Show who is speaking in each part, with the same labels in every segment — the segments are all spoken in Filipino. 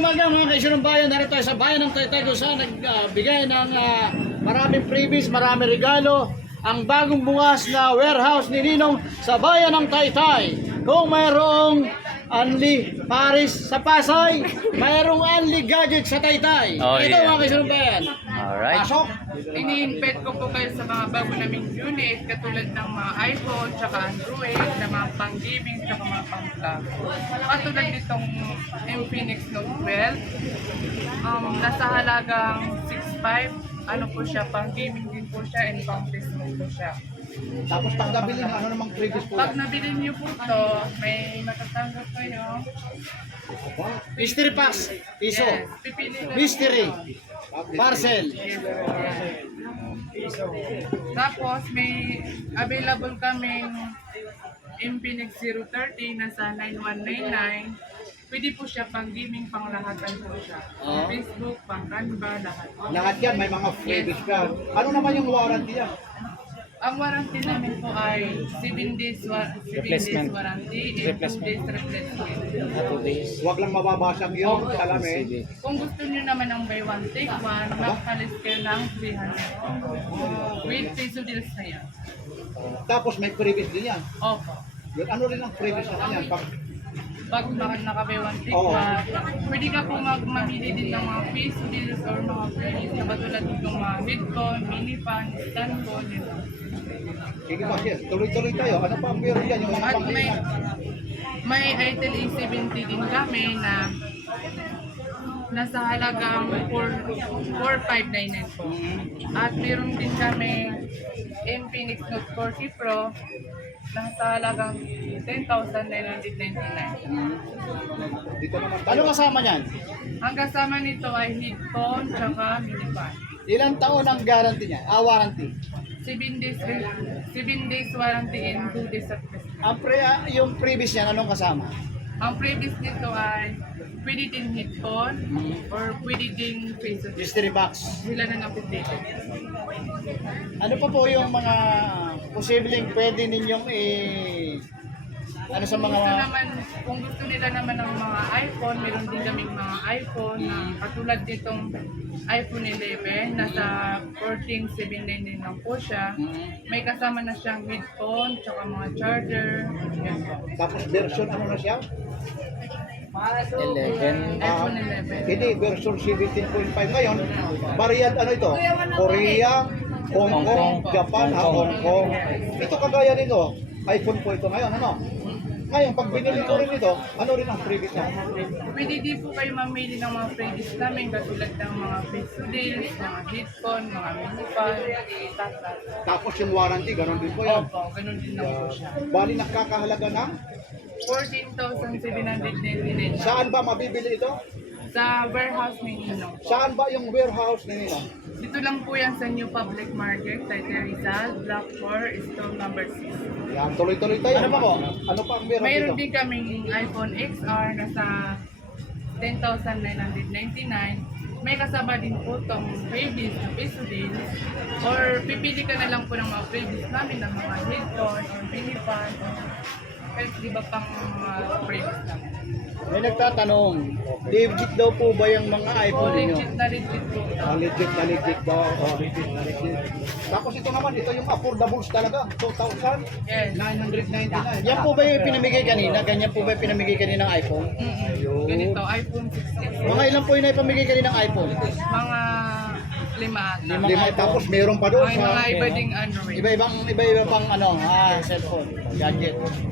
Speaker 1: umaga mga kaisunong bayan, narito tayo sa bayan ng Taytay kung saan nagbigay ng maraming freebies, maraming regalo ang bagong bungas na warehouse ni Ninong sa bayan ng Taytay. Kung mayroong Unli Paris sa Pasay, mayroong Unli Gadget sa Taytay.
Speaker 2: Oh,
Speaker 1: Ito
Speaker 2: yeah.
Speaker 1: mga kaisunong bayan.
Speaker 2: Alright.
Speaker 1: Pasok!
Speaker 3: Ini-invite ko po kayo sa mga bago naming unit katulad ng mga iPhone, tsaka Android, na mga pang-gaming, tsaka mga pang-vlog. Katulad nitong Infinix Note 12, nasa halagang 6.5, ano po siya, pang-gaming din po siya and pang-Facebook po siya.
Speaker 1: Tapos pag nabili na ano namang previous po
Speaker 3: Pag
Speaker 1: yan?
Speaker 3: nabili niyo po ito, may matatanggap kayo.
Speaker 1: Mystery Pass, piso.
Speaker 3: Yes, pipili na
Speaker 1: Mystery, parcel.
Speaker 3: Tapos may available kaming Infinix 030 na sa 9199. Pwede po siya pang gaming, pang lahatan po siya. Pang
Speaker 1: Oh.
Speaker 3: Facebook, pang Canva, lahat.
Speaker 4: Lahat yan, may mga freebies ka. Ano naman yung warranty yan?
Speaker 3: Ang warranty namin po ay 7 days
Speaker 2: Replacement.
Speaker 3: warranty and 2 days replacement.
Speaker 4: Huwag lang mababasag yung salamin.
Speaker 3: Kung gusto niyo naman ng buy one take one, makalis kayo ng 300. With peso deals na yan.
Speaker 4: Tapos may freebies din yan.
Speaker 3: Opo.
Speaker 4: Yun, ano rin ang freebies naman yan?
Speaker 3: Pag naka-buy one take
Speaker 4: Oo.
Speaker 3: one, pwede ka po mamili din ng mga peso deals or mga freebies na katulad nitong mga headphone, mini fan, stand phone, yun.
Speaker 4: Sige pa, sir. Tuloy-tuloy tayo. Ano pa ang meron yan? Yung mga
Speaker 3: At
Speaker 4: pang-iman.
Speaker 3: may Itel A70 din kami na nasa halagang 4,599 po. At meron din kami Infinix Note 40 Pro nasa halagang 10,999.
Speaker 4: Dito naman tayo.
Speaker 1: Ano kasama niyan?
Speaker 3: Ang kasama nito ay headphone tsaka mini fan.
Speaker 1: Ilang taon ang guarantee niya? Warranty.
Speaker 3: 7 days warranty and 2 days replacement.
Speaker 1: Yung previous niyan, anong kasama?
Speaker 3: Ang previous nito ay pwede din headphone or pwede din face to face.
Speaker 1: Mystery box.
Speaker 3: Sila na napipili.
Speaker 1: Ano pa po yung mga posibleng pwede ninyong ano sa mga
Speaker 3: Kung gusto nila naman ng mga iPhone, meron din kaming mga iPhone na katulad nitong iPhone 11, nasa 14,799 lang po siya. May kasama na siyang headphone, tsaka mga charger. Yan po.
Speaker 4: Tapos version ano na siya?
Speaker 2: 11.
Speaker 3: iPhone 11.
Speaker 4: Hindi, version 17.5 ngayon. Variant ano ito? Korea, Hong Kong, Japan, Hong Kong. Ito kagaya nito. iPhone po ito ngayon, ano? Ngayon, pag binili ko rin ito, ano rin ang freebies niya?
Speaker 3: Pwede din po kayo mamili ng mga freebies namin katulad ng mga face to deals, mga headphone, mga minifan, tatat.
Speaker 4: Tapos yung warranty, ganun din po yan.
Speaker 3: Opo, ganun din lang po siya.
Speaker 4: Bali nakakahalaga ng
Speaker 3: 14,799.
Speaker 4: saan ba mabibili ito?
Speaker 3: Sa warehouse ni Ninong.
Speaker 4: Saan ba yung warehouse ni Nino?
Speaker 3: Dito lang po yan sa New Public Market, Taytay Rizal, Block 4, Stone number 6.
Speaker 4: Yan, tuloy-tuloy tayo.
Speaker 1: Ano pa po?
Speaker 4: Ano pa ang meron
Speaker 3: Mayroon
Speaker 4: dito?
Speaker 3: din kaming iPhone XR na sa 10,999. May kasama din po itong freebies na peso deals. Or pipili ka na lang po ng mga freebies namin ng mga headphone or mini fan. Kahit di ba pang freebies namin.
Speaker 1: may nagtatanong, legit daw po ba yung mga
Speaker 3: O
Speaker 1: iPhone niyo?
Speaker 3: legit na legit po.
Speaker 4: Legit na legit daw. Oh, legit na legit. Tapos ito naman, ito yung affordables talaga. 2,999.
Speaker 3: Yes.
Speaker 1: Yan po ba yung pinamigay kanina? Ganyan po ba yung pinamigay kanina ng iPhone?
Speaker 3: Ganito, iPhone 6s.
Speaker 1: Mga ilan po yung naipamigay kanina ng iPhone?
Speaker 3: Mga 5 ata.
Speaker 4: Lima, tapos meron pa doon
Speaker 3: May
Speaker 4: sa...
Speaker 3: mga iba ding Android.
Speaker 1: Iba-iba pang cellphone, gadget.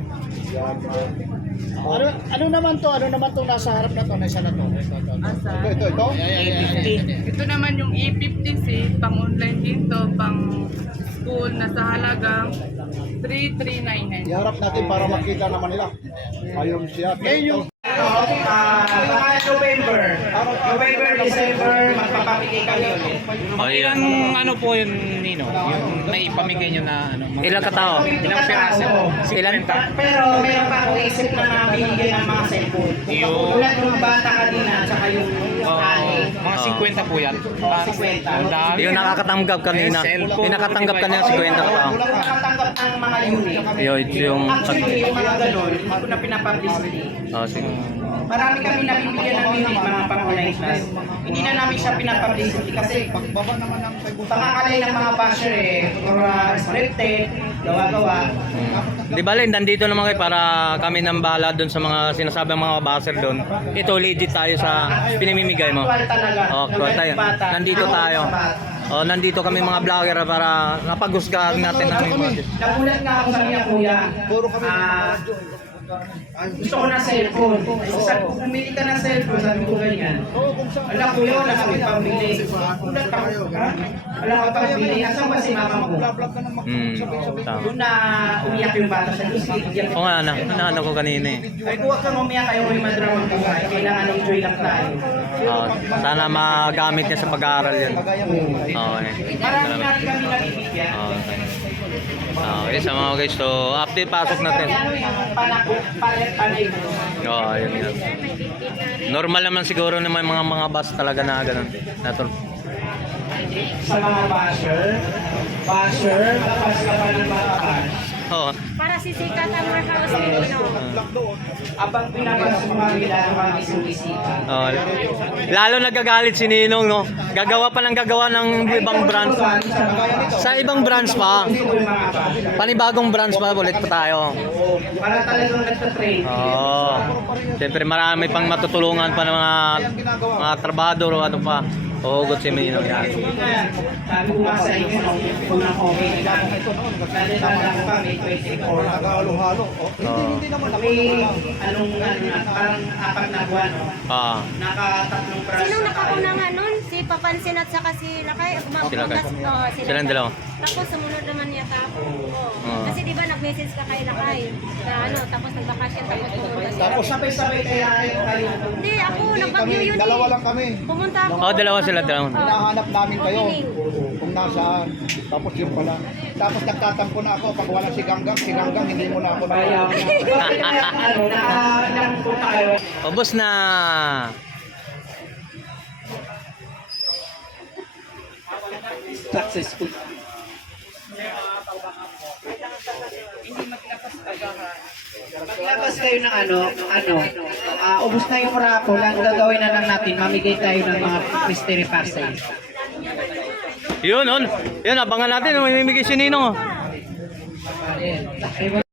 Speaker 1: Ano naman to nasa harap na to, nasa na to.
Speaker 3: Asa?
Speaker 4: Ito.
Speaker 3: Ito naman yung E50C, pang online dito, pang school na sa halagang 3,399.
Speaker 4: Iharap natin para makita naman nila. Ayun siya.
Speaker 1: Ngayon yung
Speaker 5: November, December, magpapamigay kami ulit.
Speaker 2: O ilang ano po yun, Nino? Yung naipamigay nyo na ano? Ilang katao? Ilang piraso? Ilan?
Speaker 5: Pero meron pa akong isip na binigyan ng mga cellphone.
Speaker 2: Yung-
Speaker 5: Tulad ng bata kanina, tsaka yung ani.
Speaker 2: Mga 50 po yan.
Speaker 5: 50.
Speaker 2: Ang dami.
Speaker 6: Yung nakakatanggap kanina.
Speaker 2: Cellphone.
Speaker 6: Yung nakatanggap kanina 50 katao.
Speaker 5: Walang nakatanggap ng mga unit.
Speaker 6: Yung
Speaker 5: Actually, yung mga ganon, hindi ko na pinapublicity.
Speaker 6: oh, sige.
Speaker 5: Marami kami nabibigyan ng unit, mga pang Plus. Hindi na namin siya pinapublicity kasi
Speaker 4: Baba naman ng 500.
Speaker 5: pangakalay ng mga basher or scripted, gawa-gawa.
Speaker 6: Di ba, Len, nandito naman kayo para kami nang bahala doon sa mga sinasabing mga baser doon. Ito, legit tayo sa pinamimigay mo.
Speaker 5: Actual talaga.
Speaker 6: Oh, actual tayo.
Speaker 5: Bata.
Speaker 6: Nandito tayo. Oh, nandito kami mga vlogger para napag-husgahan natin ang mga.
Speaker 5: Nagulat nga ako sa kanya, kuya.
Speaker 4: Puro kami.
Speaker 5: Gusto ko ng cellphone. Sabi ko, bumili ka ng cellphone. Sabi ko ganyan. Alam ko yun, wala kami pambili. Gulat ako. Ha? Wala ka pambili. Asan ba si mama mo?
Speaker 6: Tama.
Speaker 5: Doon na umiyak yung bata sa Diyos.
Speaker 6: Oo nga, ano ko kanina eh.
Speaker 5: Ay, huwag kang umiyak kayo may madramang buhay. Kailangan enjoy lang tayo.
Speaker 6: Oh, sana magamit niya sa pag-aaral yan. Okay.
Speaker 5: Marami natin kami nabibigyan.
Speaker 6: Okay. Okay, sa mga guys, so update pasok natin.
Speaker 5: Ano yung palit-palit mo?
Speaker 6: Oo, yun nga. Normal naman siguro na may mga bus talaga na ganun.
Speaker 5: Sa mga basher, malakas ka pa ng mga cash.
Speaker 6: Oo.
Speaker 7: Para sisikat ang warehouse ni Nino.
Speaker 5: Abang pinabas mo kami lalo kami sumisika.
Speaker 6: Oh, lalo nagagalit si Ninong, no? Gagawa pa ng gagawa ng ibang branch. Sa ibang branch pa. Panibagong branch pa, ulit pa tayo.
Speaker 5: Para talagang nagtatrain.
Speaker 6: Oo. Siyempre marami pang matutulungan pa ng mga trabador o ano pa. Hugot si Ninong yan.
Speaker 5: Sabi ko nga sa inyo, nung unang COVID lang, nalilala ko kami, 24.
Speaker 4: Nagahalo-halo. Hindi naman ako.
Speaker 5: May parang 4 na buwan, no?
Speaker 6: Ah.
Speaker 5: Nakatatlong branch.
Speaker 7: Sinong nakauna nga nun? Si Papansin at saka si Lakay?
Speaker 6: Si Lakay.
Speaker 7: Oo,
Speaker 6: Silang dalawa.
Speaker 7: Tapos sumunod naman yata ako. Oo.
Speaker 6: Oo.
Speaker 7: Kasi di ba nag-message ka kay Lakay? Na ano, tapos nagbakasyon, tapos pumunta siya.
Speaker 5: Tapos sabay-sabay kayo.
Speaker 7: Hindi, ako,
Speaker 4: Kami,
Speaker 7: nag-bagyo yun
Speaker 4: dalawa
Speaker 7: eh.
Speaker 4: lang kami.
Speaker 7: Pumunta ako.
Speaker 6: Oh, dalawa sila, dalawa.
Speaker 7: Oo.
Speaker 4: Hinahanap namin kayo
Speaker 7: Opening.
Speaker 4: kung nasaan. Tapos yun pala. Tapos nagtatampo na ako pag wala si Ganggang hindi mo na ako
Speaker 5: Bayaw. Bakit ilang punta kayo?
Speaker 6: Ubos na.
Speaker 5: Successful. Maglabas kayo ng ubos na yung raffle, ang gagawin na lang natin, mamigay tayo ng mga mystery parcel.
Speaker 6: Yun, abangan natin. May mimigay si Ninong. Oh.
Speaker 5: Ayan.